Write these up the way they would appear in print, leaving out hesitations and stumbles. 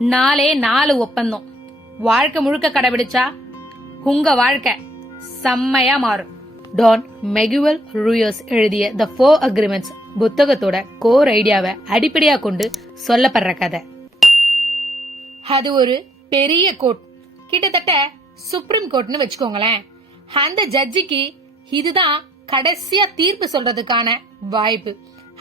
4 ஒப்பந்தம் வாழ்க்கை முழுக்க கடைபிடிச்சா உங்க வாழ்க்கை செம்மையா மாறும். டான் மெகுவல் ரூயர்ஸ் எழுதிய தி 4 அக்ரிமெண்ட்ஸ் புத்தகத்தோட கோர் ஐடியாவை அடிப்படையா கொண்டு சொல்லப்படுற கதை. அது ஒரு பெரிய கோர்ட், கிட்டத்தட்ட சுப்ரீம் கோர்ட்னு வச்சுக்கோங்களேன். அந்த ஜட்ஜிக்கு இதுதான் கடைசியா தீர்ப்பு சொல்றதுக்கான வாய்ப்பு.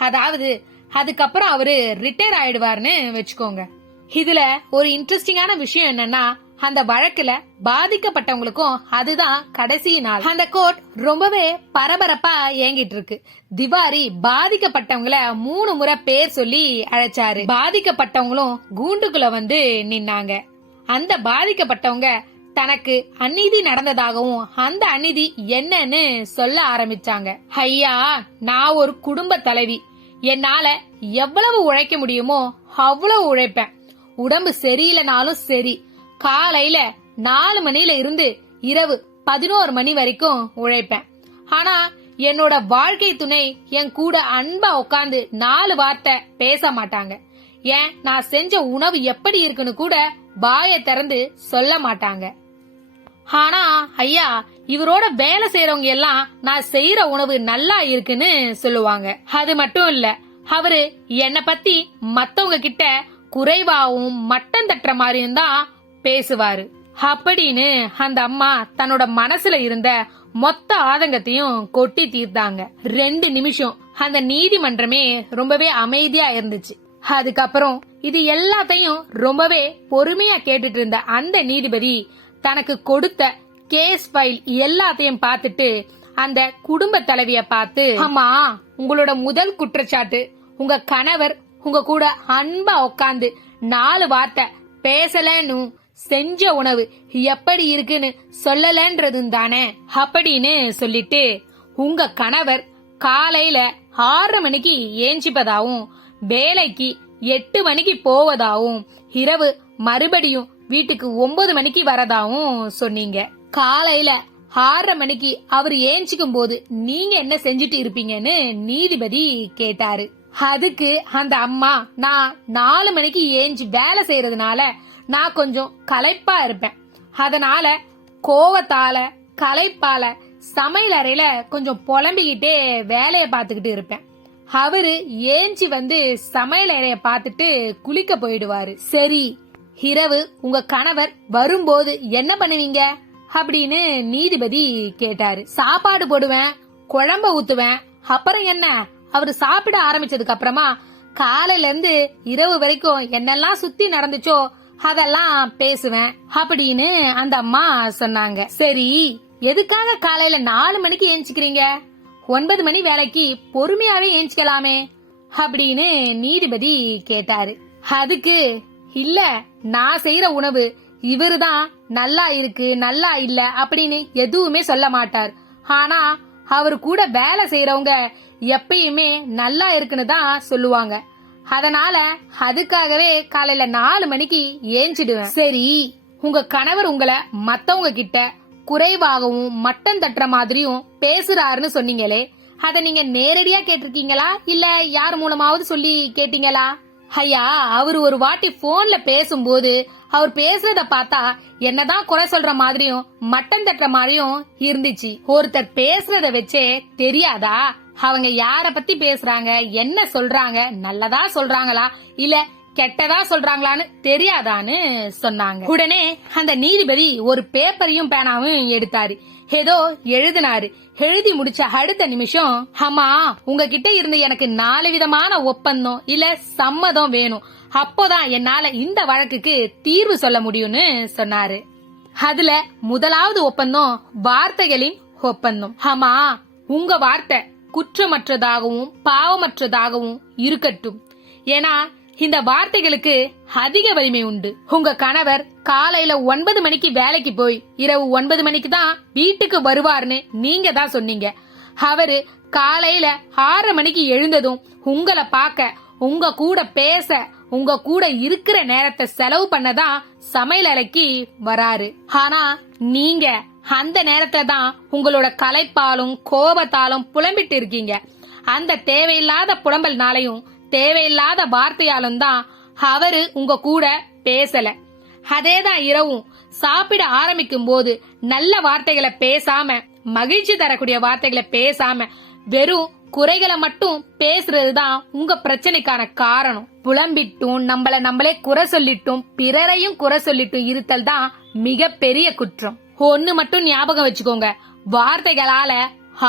அதாவது அதுக்கப்புறம் அவரு ரிட்டையர் ஆயிடுவார்னு வச்சுக்கோங்க. இதுல ஒரு இன்ட்ரெஸ்டிங்கான விஷயம் என்னன்னா, அந்த வழக்குல பாதிக்கப்பட்டவங்களுக்கும் அதுதான் கடைசி நாள். அந்த கோர்ட் ரொம்பவே பரபரப்பா இயங்கிட்டு இருக்கு. திவாரி பாதிக்கப்பட்டவங்கள 3 முறை பேர் சொல்லி அழைச்சாரு. பாதிக்கப்பட்டவங்களும் கூண்டுக்குள்ள வந்து நின்னாங்க. அந்த பாதிக்கப்பட்டவங்க தனக்கு அநீதி நடந்ததாகவும் அந்த அநீதி என்னன்னு சொல்ல ஆரம்பிச்சாங்க. ஐயா, நான் ஒரு குடும்ப தலைவி. என்னால எவ்வளவு உழைக்க முடியுமோ அவ்வளவு உழைப்பேன். உடம்பு சரியில்லைனாலும் சரி, காலையில 4 மணில இருந்து இரவு 11 மணி வரைக்கும் உழைப்பேன். ஆனா என்னோட வாழ்க்கை துணை என் கூட அன்பா உட்கார்ந்து 4 வார்த்தை பேச மாட்டாங்க. ஏன், நான் செஞ்ச உணவு எப்படி இருக்குன்னு கூட வாயை திறந்து சொல்ல மாட்டாங்க. ஆனா ஐயா, இவரோட வேலை செய்யறவங்க எல்லாம் நான் செய்யற உணவு நல்லா இருக்குன்னு சொல்லுவாங்க. அது மட்டும் இல்ல, அவரு என்ன பத்தி மத்தவங்க கிட்ட குறைவாவும் மட்டம் தட்டுற மாதிரியும் தான் பேசுவாரு அப்படின்னு அந்த அம்மா தன்னோட மனசுல இருந்த மொத்த ஆதங்கத்தையும் கொட்டி தீர்த்தாங்க. 2 நிமிஷம் அந்த நீதிமன்றமே ரொம்பவே அமைதியா இருந்துச்சு. அதுக்கப்புறம் இது எல்லாத்தையும் ரொம்பவே பொறுமையா கேட்டுட்டு இருந்த அந்த நீதிபதி தனக்கு கொடுத்த கேஸ் ஃபைல் எல்லாத்தையும் பார்த்துட்டு அந்த குடும்ப தலைவிய பார்த்து, அம்மா, உங்களோட முதல் குற்றச்சாட்டு உங்க கணவர் உங்க கூட அன்பா உட்காந்து 4 வார்த்தை பேசலன்னு, செஞ்ச உணவு எப்படி இருக்குன்னு சொல்லலன்றது தானே அப்படின்னு சொல்லிட்டு, உங்க கணவர் காலையில 6 மணிக்கு ஏஞ்சிப்பதாவும் வேலைக்கு 8 மணிக்கு போவதாவும் இரவு மறுபடியும் வீட்டுக்கு 9 மணிக்கு வரதாவும் சொன்னீங்க. காலையில 6 மணிக்கு அவர் ஏஞ்சிக்கும் போது நீங்க என்ன செஞ்சுட்டு இருப்பீங்கன்னு நீதிபதி கேட்டாரு. அதுக்கு அந்த அம்மா, நான் 4 மணிக்கு ஏஞ்சி வேலை செய்யறதுனால நான் கொஞ்சம் களைப்பா இருப்பேன். அதனால கோவத்தால களைப்பால சமையல் அறையில கொஞ்சம் புலம்பிக்கிட்டே வேலைய பாத்துக்கிட்டு இருப்பேன். அவரு ஏஞ்சி வந்து சமையல் அறைய பாத்துட்டு குளிக்க போயிடுவாரு. சரி, இரவு உங்க கணவர் வரும்போது என்ன பண்ணுவீங்க அப்படின்னு நீதிபதி கேட்டாரு. சாப்பாடு போடுவேன், குழம்ப ஊத்துவேன். அப்புறம் என்ன, அவரு சாப்பிட ஆரம்பிச்சதுக்கு அப்புறமா காலையில இருந்து இரவு வரைக்கும் என்னெல்லாம் சுத்தி நடந்துச்சோ அதெல்லாம் பேசுவேன் அப்படின்னு அந்த அம்மா சொன்னாங்க. சரி, எதுக்காக காலையில 4 மணிக்கு ஏஞ்சிக்கிறீங்க? 9 மணி வேலைக்கு பொறுமையாவே ஏஞ்சிக்கலாமே அப்படின்னு நீதிபதி கேட்டாரு. அதுக்கு, இல்ல, நான் செய்யற உணவு இவருதான் நல்லா இருக்கு நல்லா இல்ல அப்படின்னு எதுவுமே சொல்ல மாட்டார். ஆனா அவரு கூட வேலை செய்யறவங்க எப்பயுமே நல்லா இருக்குன்னு தான் சொல்லுவாங்க. அதனால அதுக்காகவே காலையில 4 மணிக்கு ஏஞ்சிடுவேன். சரி, உங்க கணவர் உங்களை மத்தவங்க கிட்ட குறைவாகவும் மட்டம் தட்டுற மாதிரியும் பேசுறாருன்னு சொன்னீங்களே, அத நீங்க நேரடியா கேட்டிருக்கீங்களா இல்ல யார் மூலமாவது சொல்லி கேட்டீங்களா? ஐயா, அவரு ஒரு வாட்டி போன்ல பேசும்போது அவர் பேசுறத பார்த்தா என்னதான் குறை சொல்ற மாதிரியும் மட்டம் தட்டுற மாதிரியும் இருந்துச்சு. ஒருத்தர் பேசுறத வச்சே தெரியாதா அவங்க யார பத்தி பேசுறாங்க, என்ன சொல்றாங்க, நல்லதா சொல்றாங்களா இல்ல கெட்டதா சொல்றாங்களான்னு தெரியாதான்னு சொன்னாங்க. உடனே அந்த நீதிபதி ஒரு பேப்பரையும் பேனாவும் எடுத்தாரு. ஏதோ எழுதினாரு. எழுதி முடிச்ச அடுத்த நிமிஷம், அம்மா, உங்ககிட்ட இருந்து எனக்கு 4 விதமான ஒப்பந்தம் இல்ல சம்மதம் வேணும். அப்போதான் என்னால இந்த வழக்குக்கு தீர்வு சொல்ல முடியும்னு சொன்னாரு. அதுல முதலாவது ஒப்பந்தம் வார்த்தைகளின் ஒப்பந்தம். ஆமா, உங்க வார்த்தை குற்றமற்றதாகவும் பாவமற்றதாகவும் இருக்கட்டும். ஏன்னா இந்த வார்த்தைகளுக்கு அதிக வலிமை உண்டு. உங்க கணவர் காலையில 9 மணிக்கு வேலைக்கு போய் இரவு 9 மணிக்கு தான் வீட்டுக்கு வருவார்னு நீங்க தான் சொன்னீங்க. அவரு காலையில 6 மணிக்கு எழுந்ததும் உங்களை பார்க்க, உங்க கூட பேச, உங்க கூட இருக்கிற நேரத்தை செலவு பண்ணதான் சமையல் அறைக்கு வராரு. ஆனா நீங்க அந்த நேரத்துல தான் உங்களோட களைப்பாலும் கோபத்தாலும் புலம்பிட்டு இருக்கீங்க. அந்த தேவையில்லாத புலம்பல்னாலையும் தேவையில்லாத வார்த்தையாலும் தான் அவரு உங்க கூட பேசல. அதேதான் இரவும் சாப்பிட ஆரம்பிக்கும் போது நல்ல வார்த்தைகளை பேசாம, மகிழ்ச்சி தரக்கூடிய வார்த்தைகளை பேசாம, வெறும் குறைகளை மட்டும் பேசுறதுதான் உங்க பிரச்சனைக்கான காரணம். புலம்பிட்டும் நம்மளே குறை சொல்லிட்டும் பிறரையும் குறை சொல்லிட்டும் இருத்தல் தான் மிக பெரிய குற்றம். ஒண்ணு மட்டும் ஞாபகம் வச்சுக்கோங்க, வார்த்தைகளால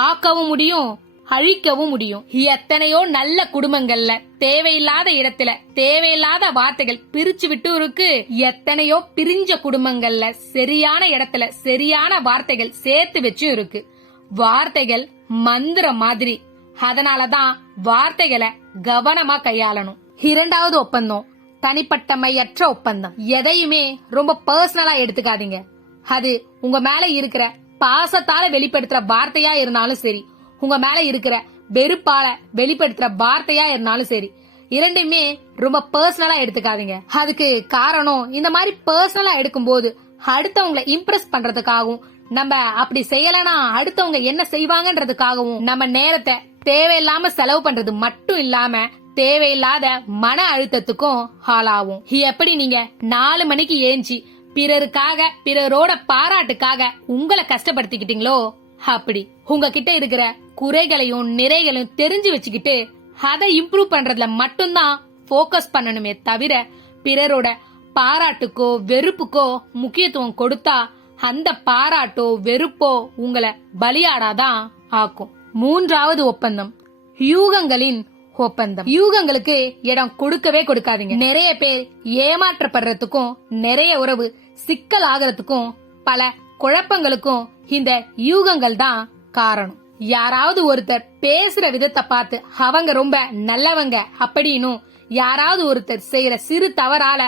ஆக்கவும் முடியும், அழிக்கவும் முடியும். எத்தனையோ நல்ல குடும்பங்கள்ல தேவையில்லாத இடத்துல தேவையில்லாத வார்த்தைகள் பிரிச்சு விட்டு இருக்கு. எத்தனையோ பிரிஞ்ச குடும்பங்கள்ல சரியான இடத்துல சரியான வார்த்தைகள் சேர்த்து வச்சும் இருக்கு. வார்த்தைகள் மந்திரம் மாதிரி. அதனாலதான் வார்த்தைகளை கவனமா கையாளணும். இரண்டாவது ஒப்பந்தம், தனிப்பட்டமையற்ற ஒப்பந்தம். எதையுமே ரொம்ப பர்சனலா எடுத்துக்காதீங்க. அது உங்க மேல இருக்கிற பாசத்தால வெளிப்படுத்துற வார்த்தையா இருந்தாலும் சரி, உங்க மேல இருக்கிற வெறுப்பால வெளிப்படுத்துற வார்த்தையா இருந்தாலும் சரி, இரண்டுமே ரொம்ப பர்சனலா எடுத்துக்காதீங்க. அதுக்கு காரணம், இந்த மாதிரி பர்சனலா எடுக்கும் போது அடுத்தவங்களை இம்ப்ரெஸ் பண்றதுக்காகவும், நம்ம அப்படி செய்யலனா அடுத்தவங்க என்ன செய்வாங்கன்றதுக்காகவும் நம்ம நேரத்தை தேவையில்லாம செலவு பண்றது மட்டும் இல்லாம தேவையில்லாத மன அழுத்தத்துக்கும் ஆளாகும். எப்படி நீங்க 4 மணிக்கு ஏஞ்சி பிறருக்காக பிறரோட பாராட்டுக்காக உங்களை கஷ்டப்படுத்திக்கிட்டீங்களோ, அப்படி உங்ககிட்ட இருக்கிற குறைகளையும் நிறைகளையும் தெரிஞ்சு வச்சுக்கிட்டு அதை இம்ப்ரூவ் பண்றதுல மட்டும்தான் போக்கஸ் பண்ணணுமே தவிர பிறரோட பாராட்டுக்கோ வெறுப்புக்கோ முக்கியத்துவம் கொடுத்தா அந்த பாராட்டோ வெறுப்போ உங்களை பலியாடாதான் ஆக்கும். மூன்றாவது ஒப்பந்தம், யூகங்களின் ஒப்பந்தம். யூகங்களுக்கு இடம் கொடுக்கவே கொடுக்காதீங்க. நிறைய பேர் ஏமாற்றப்படுறதுக்கும் நிறைய உறவு சிக்கல் ஆகிறதுக்கும் பல குழப்பங்களுக்கும் இந்த யூகங்கள் தான் காரணம். யாராவது ஒருத்தர் பேசுற விதத்தை பார்த்து அவங்க ரொம்ப நல்லவங்க அப்படின்னும், யாராவது ஒருத்தர் செய்யற சிறு தவறால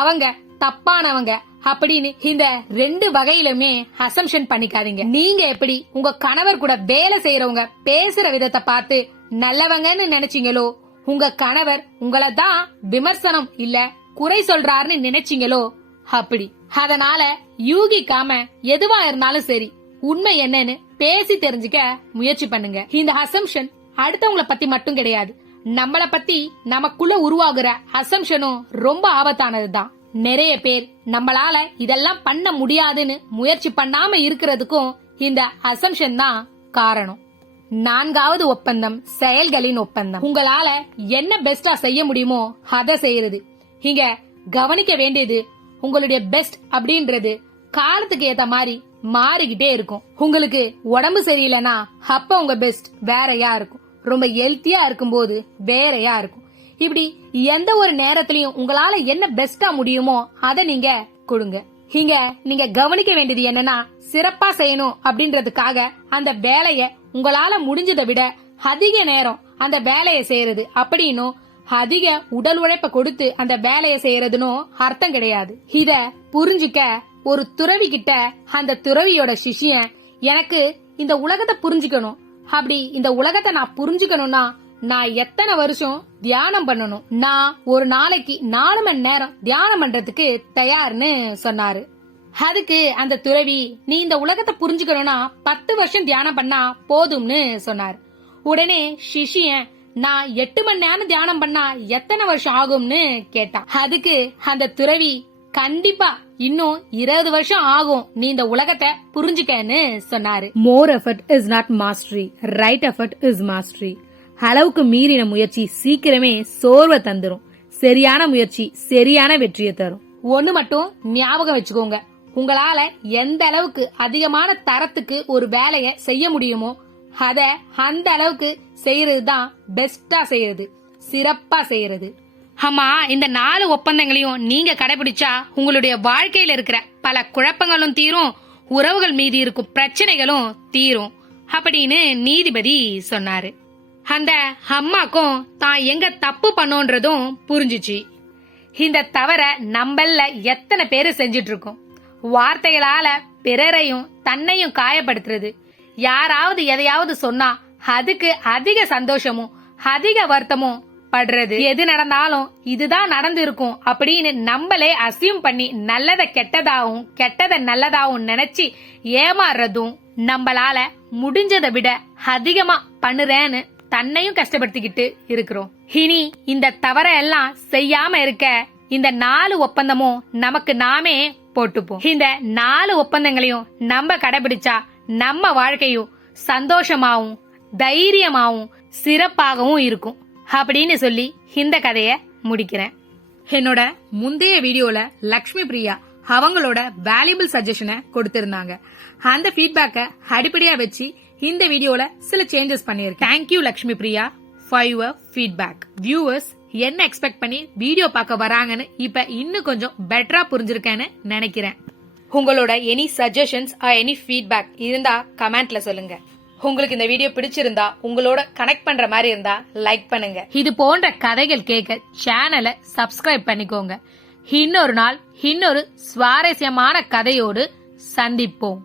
அவங்க தப்பானவங்க அப்படின்னு இந்த 2 வகையிலுமே அசம்ஷன் பண்ணிக்காதீங்க. நீங்க எப்படி உங்க கணவர் கூட வேலை செய்யறவங்க பேசுற விதத்தை பார்த்து நல்லவங்கன்னு நினைச்சீங்களோ, உங்க கணவர் உங்களை தான் விமர்சனம் இல்ல குறை சொல்றாருன்னு நினைச்சீங்களோ அப்படி. அதனால யூகிக்காம எதுவா இருந்தாலும் சரி உண்மை என்னன்னு பேசி தெரிஞ்சுக்க முயற்சி பண்ணுங்க. இந்த அசம்ஷன் அடுத்தவங்களை பத்தி மட்டும் கிடையாது, நம்மள பத்தி நமக்குள்ள உருவாகுற அசம்ஷனும் ரொம்ப ஆபத்தானதுதான். நிறைய பேர் நம்மளால இதெல்லாம் பண்ண முடியாதுன்னு முயற்சி பண்ணாம இருக்கிறதுக்கும் இந்த அசம்ஷன் தான் காரணம். நான்காவது ஒப்பந்தம், செயல்களின் ஒப்பந்தம். உங்களால என்ன பெஸ்டா செய்ய முடியுமோ அதை செய்யறது. இங்க கவனிக்க வேண்டியது, உங்களுடைய பெஸ்ட் அப்படின்றது காலத்துக்கு ஏத்த மாதிரி மாறிக்கிட்டே இருக்கும். உங்களுக்கு உடம்பு சரியில்லைன்னா அப்ப உங்க பெஸ்ட் வேறையா இருக்கும், ரொம்ப ஹெல்த்தியா இருக்கும் போது வேறையா இருக்கும். இப்படி எந்த ஒரு நேரத்திலயும் உங்களால என்ன பெஸ்டா முடியுமோ அதை நீங்க கொடுங்க. இங்க நீங்க கவனிக்க வேண்டியது என்னன்னா, சிறப்பா செய்யணும் அப்படின்றதுக்காக அந்த வேலைய உங்களால முடிஞ்சதை விட அதிக நேரம் அந்த வேலையை செய்யறது அப்படின்னும், அதிக உடல் உழைப்ப கொடுத்து அந்த வேலையை செய்யறதுன்னு அர்த்தம் கிடையாது. இத புரிஞ்சுக்க ஒரு துறவி கிட்ட அந்த துறவியோட சிஷ்யன், எனக்கு இந்த உலகத்தை புரிஞ்சுக்கணும், அப்படி இந்த உலகத்தை நான் புரிஞ்சுக்கணும்னா நான் எத்தனை வருஷம் தியானம் பண்ணணும், நான் ஒரு நாளைக்கு 4 மணி நேரம் தியானம் பண்றதுக்கு தயார்னு சொன்னாரு. அதுக்கு அந்த துறவி, நீ இந்த உலகத்தை புரிஞ்சுக்கணும்னா 10 வருஷம் தியானம் பண்ணா போதும்னு சொன்னார். உடனே சிஷ்யன், நான் 8 மணி நேரம் தியானம் பண்ணா எத்தனை வருஷம் ஆகும்னு கேட்டான். அதுக்கு அந்த துறவி, கண்டிப்பா இன்னும் 20 வருஷம் ஆகும் நீ இந்த உலகத்தை புரிஞ்சுக்கன்னு சொன்னாரு. மோர் effort is not mastery, right effort is mastery. அளவுக்கு மீறின முயற்சி சீக்கிரமே சோர்வை தந்துரும், சரியான முயற்சி சரியான வெற்றியை தரும். ஒண்ணு மட்டும் ஞாபகம் வச்சுக்கோங்க, உங்களால எந்த அளவுக்கு அதிகமான தரத்துக்கு ஒரு வேலையை செய்ய முடியுமோ அத அந்த அளவுக்கு செய்யறதுதான் பெஸ்டா செய்யறது, சிறப்பா செய்யறது. ஆமா, இந்த 4 ஒப்பந்தங்களையும் நீங்க கடைபிடிச்சா உங்களுடைய வாழ்க்கையில இருக்கிற பல குழப்பங்களும் தீரும், உறவுகள் மீது இருக்கும் பிரச்சனைகளும் தீரும் அப்படின்னு நீதிபதி சொன்னாரு. அந்த அம்மாக்கும் தான் எங்க தப்பு பண்ணோன்றதும் புரிஞ்சுச்சு. இந்த தவற நம்மள எத்தனை பேரு செஞ்சிட்டு இருக்கோம். வார்த்தைகளால பிறரையும் தன்னையும் காயப்படுத்துறது, யாராவது எதையாவது சொன்னா அதுக்கு அதிக சந்தோஷமும் அதிக வருத்தமும் படுறது, எது நடந்தாலும் இதுதான் நடந்து இருக்கும் அப்படின்னு நம்மளே அசியூம் பண்ணி நல்லத கெட்டதாவும் கெட்டத நல்லதாவும் நினைச்சு ஏமாறுறதும், நம்மளால முடிஞ்சதை விட அதிகமா பண்ணுறேன்னு தன்னையும் கஷ்டப்படுத்திக்கிட்டு இருக்கிறோம். இனி இந்த தவற எல்லாம் செய்யாம இருக்க இந்த 4 ஒப்பந்தமும் நமக்கு நாமே போட்டுப்போம். இந்த 4 ஒப்பந்தங்களையும் நம்ம கடைபிடிச்சா நம்ம வாழ்க்கையும் சந்தோஷமாவும் தைரியமாவும் சிறப்பாகவும் இருக்கும் அப்படின்னு சொல்லி இந்த கதைய முடிக்கிறேன். என்னோட முந்தைய வீடியோல லக்ஷ்மி பிரியா அவங்களோட வேல்யூபிள் சஜஷனை கொடுத்திருந்தாங்க. அந்த ஃபீட்பேக்கை அடிப்படையா வச்சு இந்த வீடியோல சில சேஞ்சஸ் பண்ணியிருக்கேன். Thank you Lakshmi Priya for your feedback. Viewers என்ன எக்ஸ்பெக்ட் பண்ணி வீடியோ பார்க்க வராங்கன்னு இப்ப இன்னும் கொஞ்சம் பெட்டரா புரிஞ்சிருக்கேன்னு நினைக்கிறேன். உங்களோட any suggestions or any feedback இருந்தா கமெண்ட்ல சொல்லுங்க. உங்களுக்கு இந்த வீடியோ பிடிச்சிருந்தா, உங்களோட கனெக்ட் பண்ற மாதிரி இருந்தா லைக் பண்ணுங்க. இது போன்ற கதைகள் கேட்க சேனலை சப்ஸ்கிரைப் பண்ணிக்கோங்க. இன்னொரு நாள் இன்னொரு சுவாரஸ்யமான கதையோடு சந்திப்போம்.